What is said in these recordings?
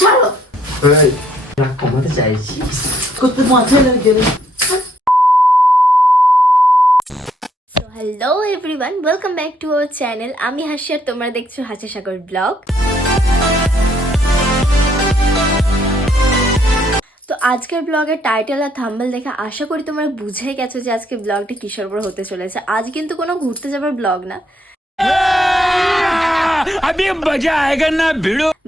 ছাড়ো রাগ কমাতে চাইছি করতে মাথায় লাগে। Hello everyone, welcome back to our channel. আমি হাসি আর তোমরা দেখছো হাসি সাগর ব্লগ। তো আজকের ব্লগের টাইটেল আর থাম্বনেল দেখে আশা করি তোমরা বুঝে গেছো যে আজকে ব্লগটি কিসের উপর হতে চলেছে। আজ কিন্তু কোনো ঘুরতে যাবার ব্লগ না,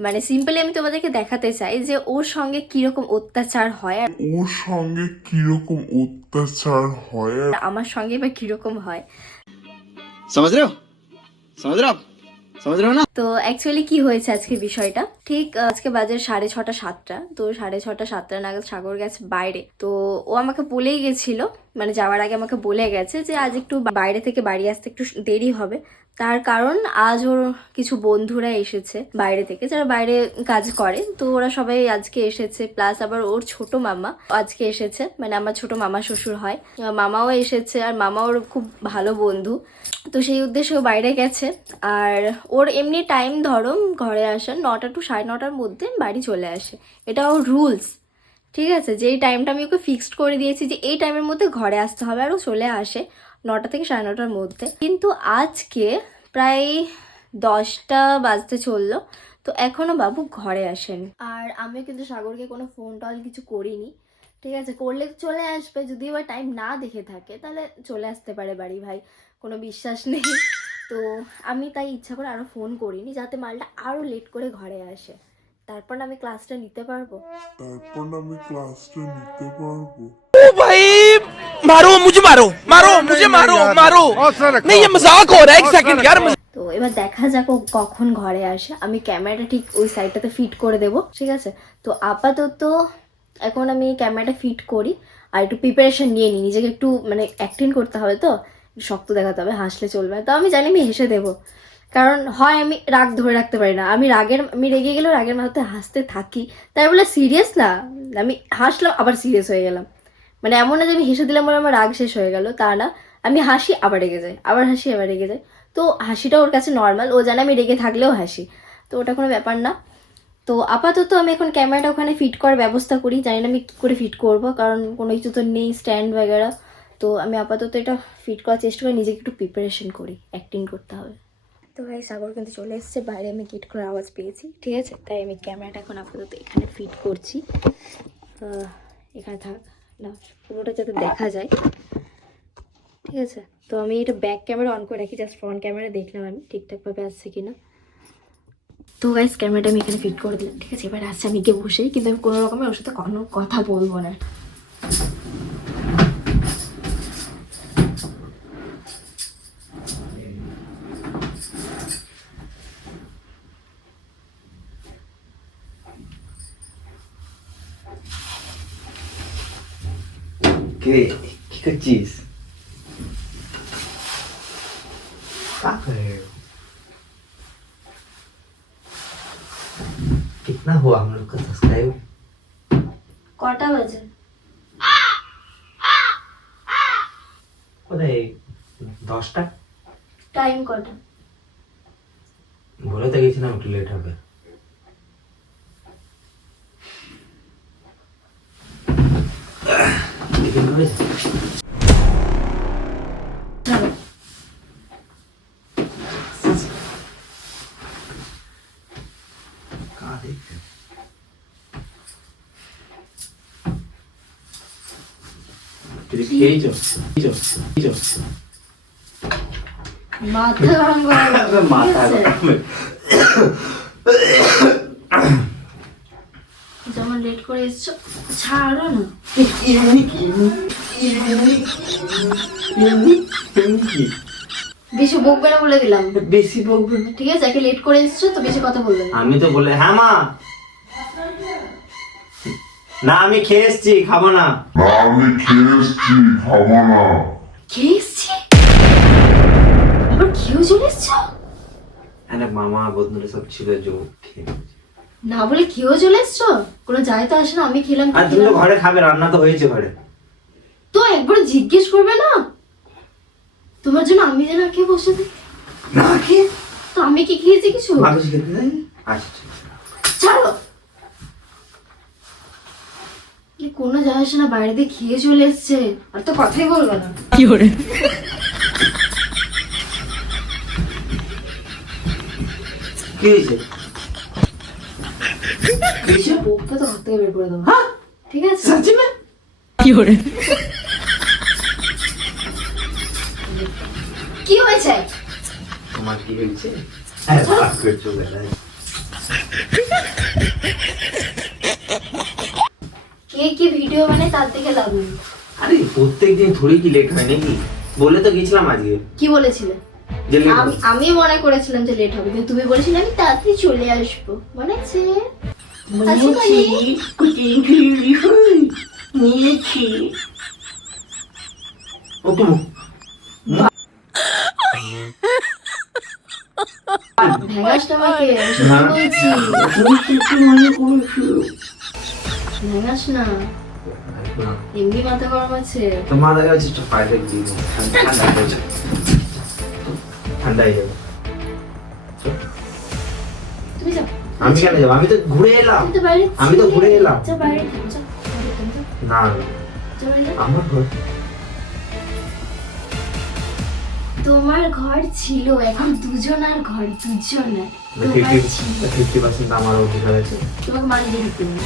মানে সিম্পলি আমি তোমাদেরকে দেখাতে চাই যে ওর সঙ্গে কিরকম অত্যাচার হয় আর আমার সঙ্গে বা কিরকম হয়। তো অ্যাকচুয়ালি কি হয়েছে আজকে বিষয়টা, ঠিক আজকে বাজে 6:30 7টা। তো 6:30 7টা নাগাদ সাগর গেছে বাইরে। তো ও আমাকে বলেই গেছিল, মানে যাওয়ার আগে আমাকে বলে গেছে যে আজ একটু বাইরে থেকে বাড়ি আসতে একটু দেরি হবে। তার কারণ আজ ওর কিছু বন্ধুরা এসেছে বাইরে থেকে, যারা বাইরে কাজ করে। তো ওরা সবাই আজকে এসেছে, প্লাস আবার ওর ছোট মামা আজকে এসেছে, মানে আমার ছোট মামা শ্বশুর হয়, মামাও এসেছে। আর মামা ওর খুব ভালো বন্ধু, তো সেই উদ্দেশ্যে ও বাইরে গেছে। আর ওর এমনি টাইম ধরো ঘরে আসার 9টা to 9:30-র মধ্যে বাড়ি চলে আসে, এটা ওর রুলস। ঠিক আছে, যেই টাইমটা আমি ওকে ফিক্সড করে দিয়েছি যে এই টাইমের মধ্যে ঘরে আসতে হবে, আর ও চলে আসে 9টা থেকে 9:30-র মধ্যে। কিন্তু আজকে প্রায় 10টা বাজতে চললো, তো এখনো বাবু ঘরে আসেনি। আর আমিও কিন্তু সাগরকে কোনো ফোন টল কিছু করিনি। ঠিক আছে, করলে চলে আসবে, যদি এবার টাইম না দেখে থাকে তাহলে চলে আসতে পারে বাড়ি, ভাই কোনো বিশ্বাস নেই। তো আমি তাই ইচ্ছা করে আরও ফোন করিনি, যাতে মালটা আরও লেট করে ঘরে আসে, তারপর আমি ক্লাসটা নিতে পারবো। ओ भाई मारो मुझे, मारो नहीं ये मजाक हो रहा है, एक सेकंड यार। তো এবার দেখা যাক ও কখন ঘরে আসে। আমি ক্যামেরাটা ঠিক ওই সাইডটাতে ফিট করে দেবো, ঠিক আছে। তো আপাতত এখন আমি ক্যামেরাটা ফিট করি আর একটু প্রিপারেশন নিয়ে নিই, নিজেকে একটু মানে অ্যাক্টিং করতে হবে, তো শক্ত দেখাতে হবে, হাসলে চলবে না। তো আমি জানি আমি হেসে দেবো, কারণ হয় আমি রাগ ধরে রাখতে পারি না। আমি রেগে গেলেও রাগের মাথাতে হাসতে থাকি, তাই বলে সিরিয়াস না, আমি হাসলাম আবার সিরিয়াস হয়ে গেলাম। মানে এমন না যে আমি হেসে দিলাম বলে আমার রাগ শেষ হয়ে গেল, তা না। আমি হাসি আবার রেগে যাই, আবার হাসি আবার রেগে যাই। তো হাসিটা ওর কাছে নর্মাল, ও জানে আমি রেগে থাকলেও হাসি, তো ওটা কোনো ব্যাপার না। তো আপাতত আমি এখন ক্যামেরাটা ওখানে ফিট করার ব্যবস্থা করি, জানি না আমি কী করে ফিট করব, কারণ কোনো কিছু তো নেই স্ট্যান্ড वगैरह। তো আমি আপাতত এটা ফিট করার চেষ্টা করি, নিজেকে একটু প্রিপারেশন করি, অ্যাক্টিং করতে হবে। তো ভাই সাগর কিন্তু চলে এসেছে বাইরে, আমি গেট খোলার আওয়াজ পেয়েছি, ঠিক আছে। তাই আমি ক্যামেরাটা এখন আপাতত এখানে ফিট করছি, এখানে থাক না, পুরোটা যাতে দেখা যায়, ঠিক আছে। তো আমি এটা ব্যাক ক্যামেরা অন করে রাখি, জাস্ট ফ্রন্ট ক্যামেরা দেখলাম আমি ঠিকঠাকভাবে আসছে কিনা। তো গাইস ক্যামেরাটা আমি এখানে ফিট করে দিলাম, ঠিক আছে। এবার আসছে আমি গিয়ে বসে, কিন্তু আমি কোনো রকমের ওর সাথে কোনো কথা বলবো না। কি করছিস? कितना हुआ हम लोग का सब्सक्राइब? কটা বাজে? কোথায় 10টা? টাইম কটা? বলে তো গেছিলাম একটু লেট হবে। মাথা গরম করে মাথা যেমন লেট করে এসছো, ছাড়ো না। বেশি বকবে না বলে দিলাম, বেশি বকবে না, ঠিক আছে। একে লেট করে এসছো তো বেশি কথা বলবে না। আমি তো বলে হ্যাঁ মা না, আমি খেয়ে এসছি, খাবো না। খেয়ে এসছি? আবার খেয়েও চলে এসছো? হ্যাঁ মামা বন্ধুরা সব ছিল, যে খেয়ে না বলে খেয়েও চলে এসছো? কোনো যায় তো আসে না, আমি খেলাম আর তুমি তো ঘরে খাবে, রান্না তো হয়েছে ঘরে। তো একবার জিজ্ঞেস করবে না তোমার জন্য আমি যে না খেয়ে বসে থাকি? না খেয়ে? তো আমি কি খেয়েছি কিছু? মানুষ খেতে দেয়? আচ্ছা ঠিক আছে। ছাড়ো। কি কোনো যায় আসে না, বাইরে দিয়ে খেয়ে চলে এসছে, আর তো কথাই বলবে না। কি করে কি হয়েছে? ওকে তো হাত থেকে বের করে দেবো, হ্যাঁ ঠিক আছে? সত্যি में কি করে কি হয়েছে? তোমার কি হয়েছে? হ্যাঁ রাগ করছো বেলা। কে কি ভিডিও বানায় তার থেকে লাভ নেই। আরে প্রত্যেকদিন থোড়ি কি লেট হয় নাকি? বলে তো গেছিলাম আজকে কি বলেছিলে? যে লেট আমি মনে করেছিলাম যে লেট হবে, কিন্তু তুমি বলেছিলে আমি তাড়াতাড়ি চলে আসবো, মনে আছে? আছে মানে? ও তুমি ভেঙাস না আমাকে, আমি সত্যি বলছি। ভেঙাস না, এমনি মাথা গরম আছে। তোমার কাছে একটু পায়ে দিই ঠান্ডা হয়ে যাবে, ঠান্ডা হয়ে যাবে। তুমি যাও। আমি কেন যাবো? আমি তো ঘুরে এলাম। তুমি তো বাইরে আমি তো ঘুরে এলাম। যাও বাইরে থাকো, যাও। না যাও বাইরে। আমার ঘর তোমার ঘর ছিল, এখন দুজনার ঘর, দুজনার। তোমার ছিল। 50% আমার অধিকার আছে। তোমাকে মানি দিয়ে ঢুকতে হবে।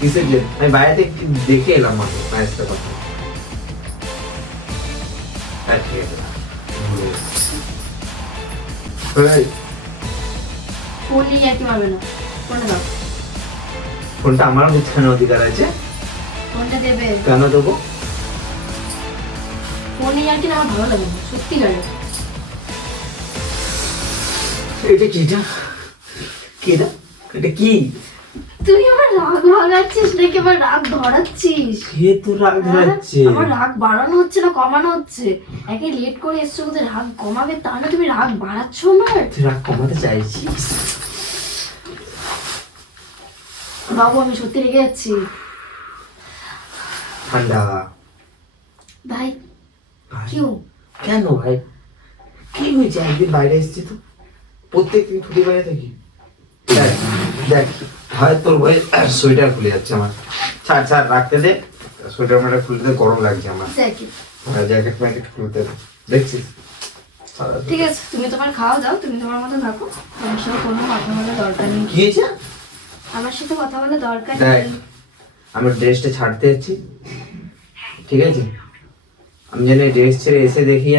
কিসের জন্য? আমি বাইরে থেকে দেখে এলাম মাত্র ম্যাচটা কথা। হ্যাঁ ঠিক আছে। এই, ফোন নিয়ে আর কি মারবে না, ফোনটা দাও। ফোনটা আমার বুঝখানে অধিকার আছে। ফোনটা দেবে। কেন দেবো? ফোন নিয়ে আর কি না, আমার ভালো লাগে না, সত্যি লাগে। এটা কি? এটা কি? এটা কি? তুই আমার রাগ ভাগাচ্ছিস নাকি আমার রাগ ধরাচ্ছিস? কে তো রাগ ধরাচ্ছে? আমার রাগ বাড়ানো হচ্ছে না কমানো হচ্ছে? একে লেট করে এসছো বলতে রাগ কমাবে, তা না তুমি রাগ বাড়াচ্ছ আমার। তুই রাগ কমাতে চাইছিস? বাবু আমি সত্যি রেগে যাচ্ছি। ঠান্ডা ভাই ভাই। কিউ? কেন ভাই? কি হয়েছে? একদিন বাইরে এসেছি তো, প্রত্যেকদিন ছুটি বাইরে থাকি। দেখ দেখ ভাই, তোর ভাই সোয়েটার খুলে যাচ্ছে আমার। ছাড় ছাড়, রাখতে দে। সোয়েটার মোটা খুলতে গরম লাগছে আমার। জ্যাকেট। জ্যাকেট প্যাকেট খুলতে দে। দেখছিস? ঠিক আছে, তুমি তোমার খাওয়া দাও, তুমি তোমার মতো থাকো, আমার সাথে কোনো কথা বলার দরকার নেই। কি হয়েছে? আমার সাথে কথা বলার দরকার দেখ নেই। আমি ড্রেসটা ছাড়তে যাচ্ছি, ঠিক আছে? আমি যেন ড্রেস ছেড়ে এসে দেখি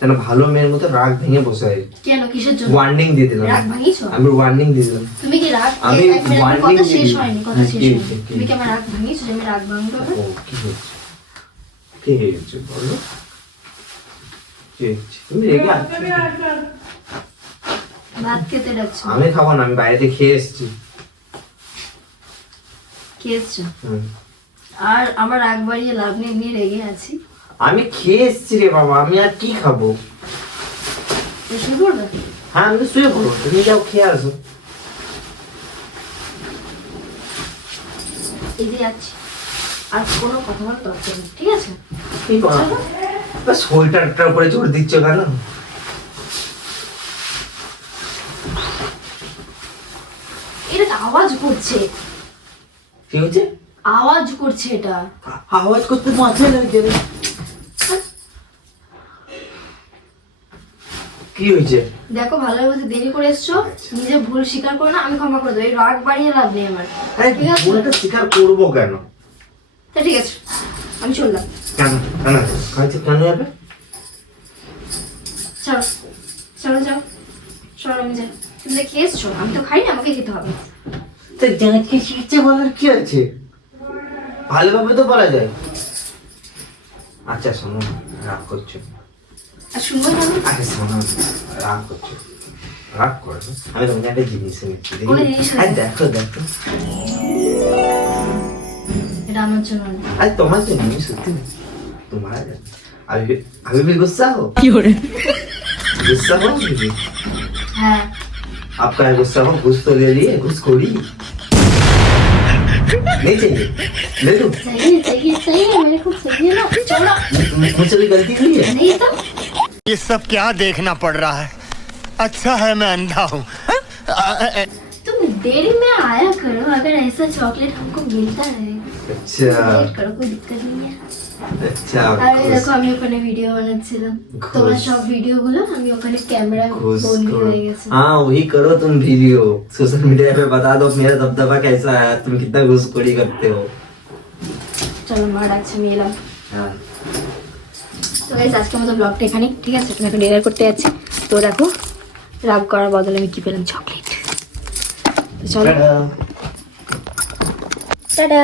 যেন ভালো মেয়ের মতো রাগ ভেঙে বসে হয়। কেন, কিসের জন্য? ওয়ার্নিং দিয়ে দিলাম। রাগ ভাঙিয়েছো? আমি ওয়ার্নিং দিয়ে দিলাম। তুমি কি রাগ? আমি এক মিনিট, আমার warning কথা শেষ দিই। হয়নি, কথা হ্যাঁ, শেষ কি হয়নি। হয়েছে, কি তুমি কি আমার রাগ ভাঙিয়েছো যে আমি রাগ ভাঙতে হবে? ও কি হয়েছে? কি হয়েছে বলো? কি হয়েছে? তুমি রেগে আছো? ভাত খেতে ডাকছো? আমি খাবো না, আমি বাইরে খেয়ে এসেছি। খেয়েছো? হুম। আর আমার রাগ বাড়িয়ে লাভ নেই, নিয়ে রেগে আছি। আমি খেয়ে এসেছি রে বাবা, আমি আর কি খাবো? তো শুরু করবে? হ্যাঁ আমি তো শুয়ে পড়বো, তুমি যাও খেয়ে আসো। এই যে যাচ্ছি, আর কোনো কথা বলার দরকার নেই, ঠিক আছে? এই বাবা, সোয়েটারটার উপরে জোর দিচ্ছ কেন? এটা তো আওয়াজ করছে, কি হচ্ছে? আওয়াজ করছে এটা। আওয়াজ করতে মাথায় লাগে। কি হয়েছে? দেখো ভালোভাবে বলতে দেরি করে এসছো, নিজে ভুল স্বীকার করো না, আমি ক্ষমা করে দেবো। এই রাগ বাড়িয়ে লাভ নেই আমার, আরে ঠিক আছে? ভুলটা স্বীকার করবো কেন? তা ঠিক আছে, আমি চললাম। কেন কেন খাইছে? কেন যাবে? চলো চলো যাও, চলো আমি যাই। তুমি তো খেয়ে এসছো, আমি তো খাই না, আমাকে খেতে হবে। তো যাকে শিখছে বলার কি আছে? ভালোভাবে তো বলা যায়। আচ্ছা শোনো, রাগ করছো? আর শুনবো না আমি? আরে শোনো, রাগ করছো? রাগ করো? আমি তোমাকে একটা জিনিস এনেছি। কোনো জিনিস আছে? আরে দেখো দেখো, এটা আমার জন্য না। আরে তোমার জন্য, সত্যি না তোমার। अभी अभी भी गुस्सा हो? কি করে गुस्सा हो अभी भी? হ্যাঁ आपका है गुस्सा हो? घुस तो ले लिए, घुसखोरी नहीं चाहिए? ले लो। सही है, मेरे को सही है ना, चलो। मुझसे भी गलती हुई है। नहीं तो ये सब क्या देखना पड़ रहा है? अच्छा है मैं अंधा हूँ। तुम देरी में आया करो, अगर ऐसा चॉकलेट हमको मिलता रहेगा अच्छा वेट करो, कोई दिक्कत नहीं है। अच्छा আরে দেখো আমি ওখানে ভিডিও বানাচ্ছিলাম, তোমার সব ভিডিওগুলো আমি ওখানে ক্যামেরা घुस বন্দি करो হয়ে গেছে। हाँ वही करो तुम वीडियो सोशल मीडिया पे बता दो मेरा दबदबा कैसा है तुम कितना घुसखोरी करते हो চলো মা ডাকছে, আমি এলাম। हाँ তো গাইস আজকের মতো ব্লগটা এখানে, ঠিক আছে? তুমি এখন ডিনার করতে যাচ্ছি। তো দেখো রাগ করার বদলে আমি কি পেলাম, চকলেট। তো চলো टाटा। টাটা।